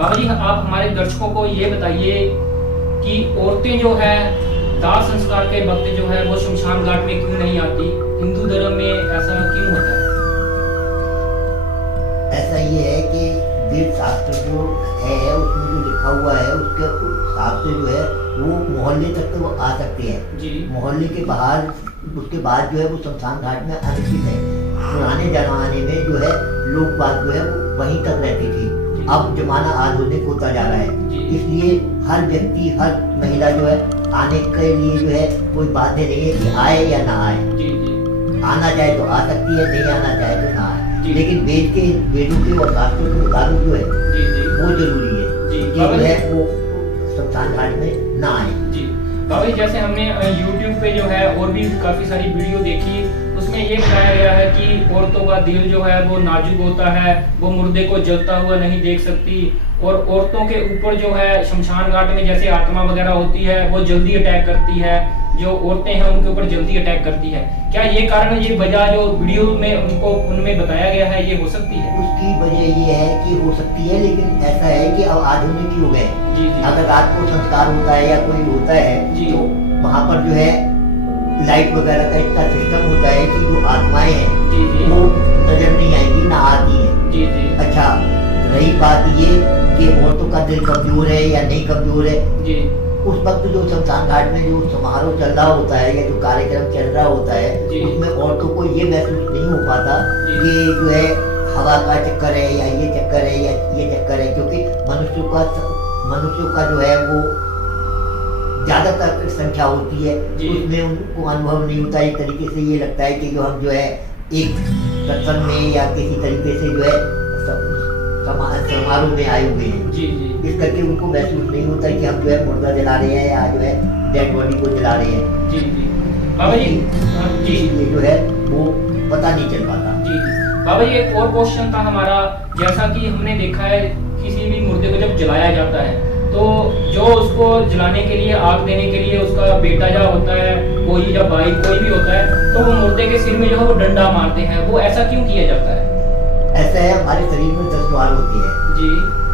बाबा जी आप हमारे दर्शकों को ये बताइए कि औरतें जो है दाह संस्कार के वक्त जो है वो शमशान घाट में क्यों नहीं आती? हिंदू धर्म में ऐसा क्यों होता है? ऐसा ये है कि वेद शास्त्र जो है उसमें जो लिखा हुआ है उसके हिसाब से जो है वो मोहल्ले तक तो वो आ सकती है जी। मोहल्ले के बाहर उसके बाद जो है वो शमशान घाट में अनुचित है। पुराने जमाने में जो है लोग बात जो है वो वहीं तक रहती थी। अब जमाना आधुनिक होता जा रहा है, इसलिए हर व्यक्ति हर महिला जो है आने के लिए जो है कोई बाध्य नहीं है कि आए या ना आए। आना चाहे तो आ सकती है, नहीं आना चाहे तो ना आए, लेकिन वेदों के और शास्त्रों के मुताबिक जो है वो जरूरी है कि जो है वो शमशान घाट में ना आए। जी बाबा जी, जैसे हमने YouTube पे जो है और भी काफी सारी वीडियो देखी, उसमें ये बताया गया है कि औरतों का दिल जो है वो नाजुक होता है, वो मुर्दे को जलता हुआ नहीं देख सकती, और औरतों के ऊपर जो है शमशान घाट में जैसे आत्मा वगैरह होती है वो जल्दी अटैक करती है, जो औरतें हैं उनके ऊपर जल्दी अटैक करती है। क्या ये कारण, ये वजह जो वीडियो में उनमें बताया गया है, ये हो सकती है? उसकी वजह ये है कि हो सकती है, लेकिन ऐसा है कि अब आधुनिक युग है। अगर रात को संस्कार होता है या कोई होता है तो वहाँ पर जो है लाइट वगैरह का इतना सिस्टम होता है कि जो आत्माएं हैं वो नजर नहीं आएगी, ना आती है। अच्छा, रही बात ये कि औरतों का दिल कमजोर है या नहीं कमजोर है, उस वक्त जो शमशान घाट में जो समारोह चल रहा होता है या जो कार्यक्रम चल रहा होता है उसमें औरतों को ये महसूस नहीं हो पाता कि जो है हवा का चक्कर है या ये चक्कर है या ये चक्कर है, क्योंकि मनुष्यों का जो है वो ज्यादातर संख्या होती है, उसमें उनको अनुभव नहीं होता। एक तरीके से ये लगता है कि जो हम जो है एक सत्संग में या किसी तरीके से जो है समारोह में आए हुए हैं, इस करके उनको महसूस नहीं होता कि हम जो है मुर्दा जला रहे हैं या जो है डेड बॉडी को जला रहे हैं। बाबा जी ये जो है वो पता नहीं चल पाता। बाबा जी एक और क्वेश्चन था हमारा, जैसा कि हमने देखा है किसी भी मुर्दे को जब जलाया जाता है तो जो उसको जलाने के लिए, आग देने के लिए उसका बेटा या होता है, कोई या भाई कोई भी होता है, तो वो मुर्दे के सिर में जो है वो डंडा मारते हैं, वो ऐसा क्यों किया जाता है? ऐसा है, हमारे शरीर में 10 द्वार होती है जी।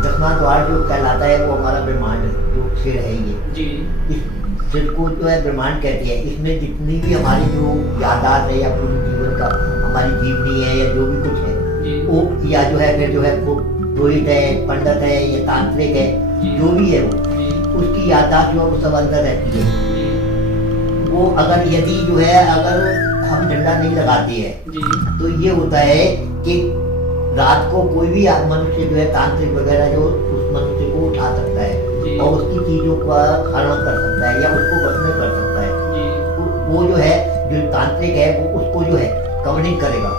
10वां द्वार जो कहलाता है वो हमारा ब्रह्मांड जो सिर है ये जी। इस सिर को जो है ब्रह्मांड कहते हैं। इसमें जितनी भी हमारी जो यादाश्त है या पूरी जीवन का हमारी जीवनी है या जो भी कुछ है वो, या जो है फिर जो है वो पुरोहित है, पंडित है या तांत्रिक है, जो भी है वो उसकी यादाश्त जो है वो सब अंदर रहती है। वो अगर यदि जो है अगर हम डंडा नहीं लगाते हैं तो ये होता है कि रात को कोई भी मनुष्य जो है तांत्रिक वगैरह जो उस मनुष्य को उठा सकता है और उसकी चीजों का हरण कर सकता है या उसको बस में कर सकता है। वो जो है जो तांत्रिक है वो उसको जो है कवनिंग करेगा।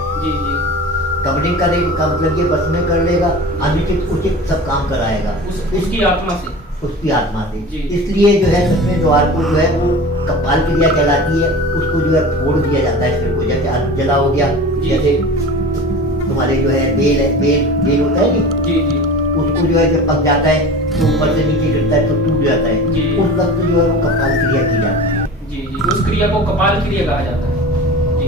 कवनिंग करेगा का मतलब ये बस में कर लेगा, अनुचित उचित सब काम कराएगा उसकी आत्मा से, उसकी आत्मा से। इसलिए जो है 10वें द्वार को जो है वो कपाल क्रिया कहलाती है, उसको जो है फोड़ दिया जाता है सिर को। जैसे आलू जला हो गया, जैसे तुम्हारे जो है बेल होता है नहीं, उसको जो है जब पक जाता है तो ऊपर से नीचे गिरता है तो टूट जाता है, उस वक्त जो है वो कपाल क्रिया की जाती है। उस क्रिया को कपाल क्रिया कहा जाता है। जी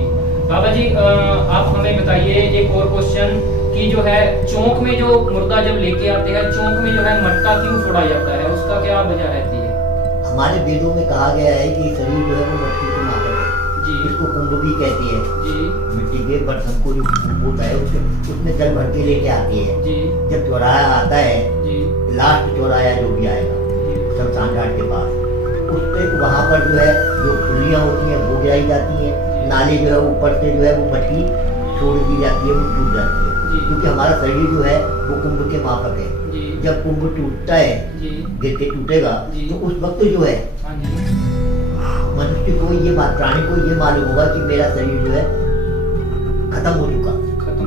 बाबा जी आप हमें बताइए एक और क्वेश्चन कि जो है चौक में जो मुर्दा जब लेके आते हैं, चौक में जो है मटका क्यों फोड़ा जाता है, उसका क्या वजह रहती है? हमारे वेदों में कहा गया है कि शरीर जो है वो मटकी को माता है, इसको कुंभ भी कहती है। मिट्टी के बर्तन को जो कुंभ होता है उसमें जल भर के लेके आती है। जब चौराहा आता है, लास्ट चौराहा जो भी आएगा शमशान घाट के पास, उससे वहाँ पर जो है जो खुलियाँ होती हैं वो गिराई जाती हैं, नाली जो है ऊपर से जो है वो मटकी छोड़ दी जाती है, वो टूट जाती है, क्योंकि हमारा शरीर जो है वो कुंभ के माफक है। जब कुंभ टूटता है, गिर के टूटेगा, तो उस वक्त जो है मनुष्य को ये बात, प्राणी को ये मालूम होगा कि मेरा शरीर जो है खत्म हो चुका,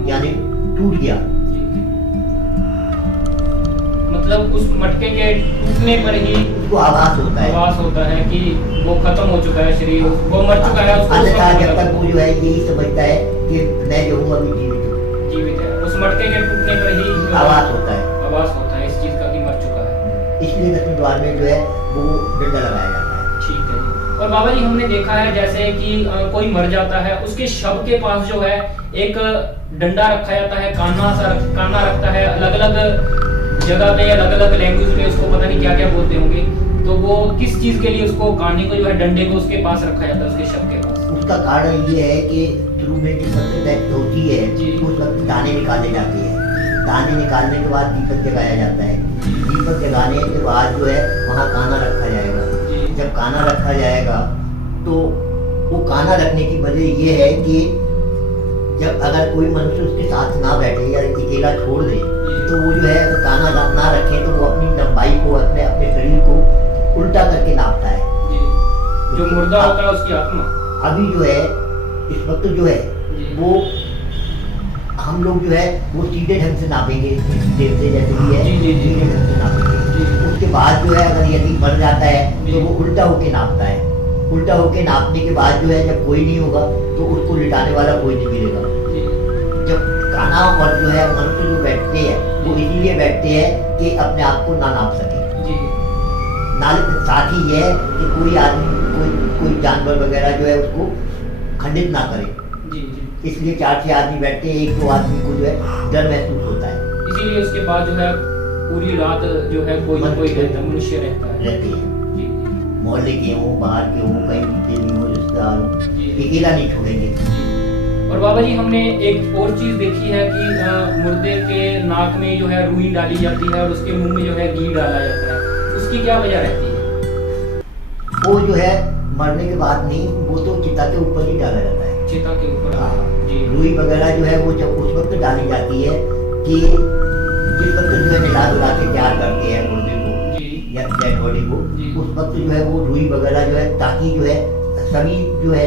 यानी टूट गया। मतलब उस मटके के टूटने पर ही उसको आभास होता है कि वो खत्म हो चुका है, शरीर वो मर चुका है। अन्यथा जब तक वो जो है यही समझता है कि मैं जो हूँ अभी जीवित है, उस मटके के टूटने पर ही आभास होता है इस चीज का कि मर चुका है। इसलिए 10वें द्वार में जो है वो डंडा लगाया जाता है। ठीक है। और बाबा जी हमने देखा है जैसे कि कोई मर जाता है, उसके शव के पास जो है एक डंडा रखा जाता है, कान्हा रखता है, अलग अलग जगह पे अलग अलग लैंग्वेज में उसको पता नहीं क्या क्या बोलते होंगे, तो वो किस चीज के लिए उसको कहानी को जो है डंडे को उसके पास रखा जाता है, उसके शव के पास? उसका कारण ये है कि शुरू में जिस वक्त डेथ होती है उस वक्त दाने निकाले जाते हैं। दाने निकालने के बाद दीपक जगाया जाता है। दीपक जगाने के बाद जो है वहाँ काना रखा जाएगा। जब काना रखा जाएगा तो वो काना रखने की वजह ये है कि जब अगर कोई मनुष्य उसके साथ ना बैठे या अकेला छोड़ दे तो वो जो है अगर काना ना रखे तो वो अपनी लंबाई को अपने शरीर को उल्टा करके नापता है। जो मुर्दा होता है उसकी आत्मा अभी जो है इस वक्त जो है वो हम लोग जो है वो सीधे ढंग से नापेंगे, देवते जैसे भी है सीधे ढंग से नापेंगे। उसके बाद जो है अगर यदि बढ़ जाता है तो वो उल्टा होके नापता है। उल्टा होके नापने के बाद जो है जब कोई नहीं होगा तो उसको लिटाने वाला कोई नहीं मिलेगा। जब काना और जो है मनुष्य जो बैठते हैं वो इसीलिए बैठते हैं कि अपने आप को ना नाप सके। साथ ही ये है कि कोई आदमी कोई जानवर वगैरह जो है उसको खंडित ना करे, इसलिए 4-6 आदमी बैठते हैं। 1-2 आदमी को जो है डर महसूस होता है, इसीलिए उसके बाद जो है पूरी रात जो है कोई ना कोई मनुष्य रहते हैं। मोहल्ले के हो, बाहर के हो, कहीं भी हो, रिश्तेदार हो, अकेला नहीं छोड़ेंगे। और बाबा जी हमने एक और चीज देखी है कि मुर्दे के नाक में जो है रुई डाली जाती है और उसके मुंह में जो है घी डाला जाता है, उसकी क्या वजह रहती है? वो जो है मरने के बाद नहीं, वो तो चिता के ऊपर ही डाला जाता है। चिता के ऊपर? रुई वगैरह जो है वो जब उस वक्त डाली जाती है कि जिस वक्त जो है मिला दुला के तैयार करते हैं मुर्दे को या डेड बॉडी को, उस वक्त जो है वो रुई वगैरह जो है ताकि जो है सभी जो है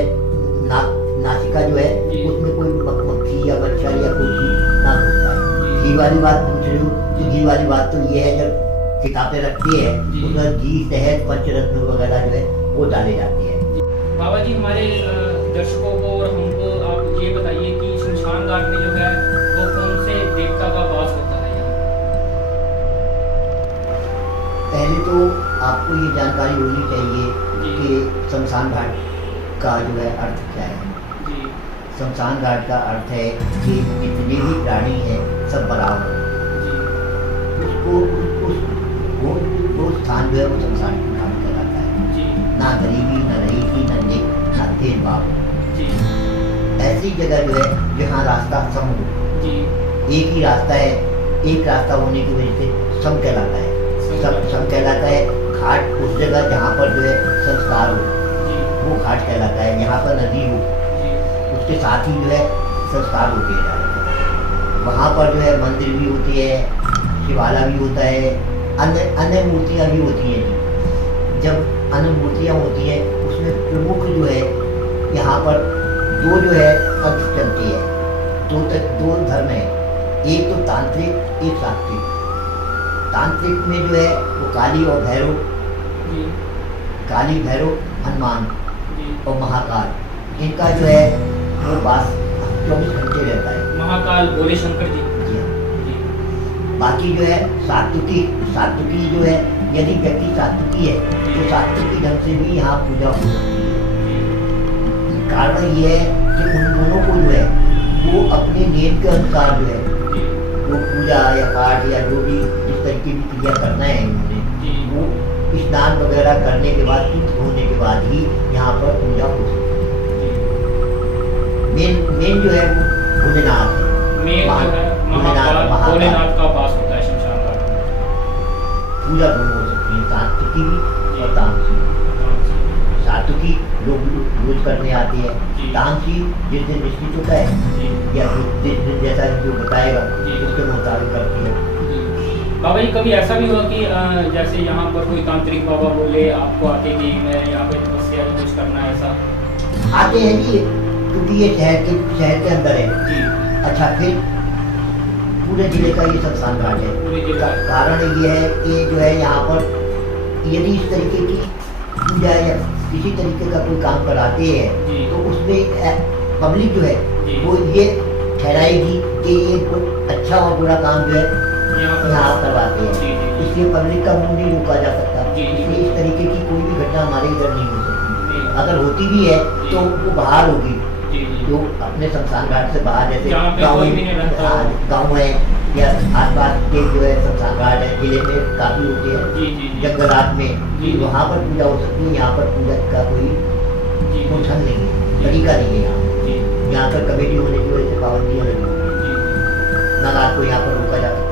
नासिका जो है उसमें कोई मक्खी या मच्छर या कोई चीज ना घुस पाए। घी वाली बात पूछ रही हूँ तो घी वाली बात तो ये है जब किताबें रखती है उसमें घी, शहद, पंचरत्न वगैरह जो है वो डाले जाते हैं। बाबा जी हमारे दर्शकों को और हमको आप ये बताइए कि शमशान घाट में जो है वो कौन से देवता का वास होता है यहाँ? पहले तो आपको ये जानकारी होनी चाहिए कि शमशान घाट का जो है अर्थ क्या है। शमशान घाट का अर्थ है कि जितने भी प्राणी हैं सब बराबर, उसको वो स्थान जो है वो शमशान घाट कहलाता है। ना गरीबी, ना रईसी, ना नेक, ना भेदभाव। ऐसी जगह जो है जहाँ रास्ता सम हो, एक ही रास्ता है, एक रास्ता होने की वजह से सम कहलाता है। सम कहलाता है घाट उस जगह जहाँ पर जो है संस्कार हो वो घाट कहलाता है। यहाँ पर नदी हो उसके साथ ही जो है संस्कार होते हैं। वहाँ पर जो है मंदिर भी होती है, शिवाला भी होता है, अन्य मूर्तियाँ भी होती हैं। जब अन्य मूर्तियाँ होती हैं उसमें प्रमुख जो है यहाँ पर दो जो है पंथ चलती है, दो धर्म है, एक तो तांत्रिक एक सात्विक। तांत्रिक में जो है वो काली और भैरव, काली, भैरव, हनुमान और महाकाल, इनका जो है वो वास 24 घंटे रहता है। महाकाल भोले शंकर जी। बाकी जो है सात्विकी जो है यदि व्यक्ति सात्विकी है तो सात्विकी ढंग से भी यहाँ पूजा हो सकती है। कारण ये है कि उन दोनों को जो है वो अपने नियम के अनुसार जो है वो पूजा या पाठ या जो भी जिस तरीके की क्रिया करना है उन्होंने वो स्नान वगैरह करने के बाद, शुद्ध होने के बाद ही यहाँ पर पूजा हो सकती है। मेन जो है वो भोलेनाथ है। भोलेनाथ का वास होता है शमशान घाट में। पूजा दोनों हो सकती है, सात्विकी भी और तामसी। सात्विकी लोग रोज करने आते हैं, तामसी जिस दिन निश्चित होता है या जिस दिन जैसा जो बताएगा उसके मुताबिक करती है। बाबा जी कभी ऐसा भी हुआ कि जैसे यहाँ पर कोई तांत्रिक बाबा बोले आपको आके कि मैं यहाँ पे तपस्या कुछ करना है, ऐसा आते हैं जी? क्योंकि ये शहर के अंदर है। अच्छा, फिर पूरे जिले का ये शमशान घाट है। कारण ये है कि जो है यहाँ पर यदि इस तरीके की पूजा या किसी तरीके का कोई काम कराते हैं तो उसमें पब्लिक जो है वो ये ठहराएगी कि ये अच्छा और बुरा काम जो है यहाँ करवाते हैं, इसलिए पब्लिक का मुंह नहीं रोका जा सकता। इसलिए इस तरीके की कोई भी घटना हमारे इधर नहीं हो सकती। अगर होती भी है तो वो बाहर होगी, जो अपने शमशान घाट से बाहर, जैसे गाँव है या आसपास के जो है शमशान घाट है जिले में काफी होते हैं जंगलात में, वहाँ पर पूजा हो सकती है। यहाँ पर पूजा का कोई नुकसान नहीं है, तरीका नहीं है। यहाँ पर कमेटी होने की वजह से पाबंदियाँ लगी, ना रात को यहाँ पर रुका जाता।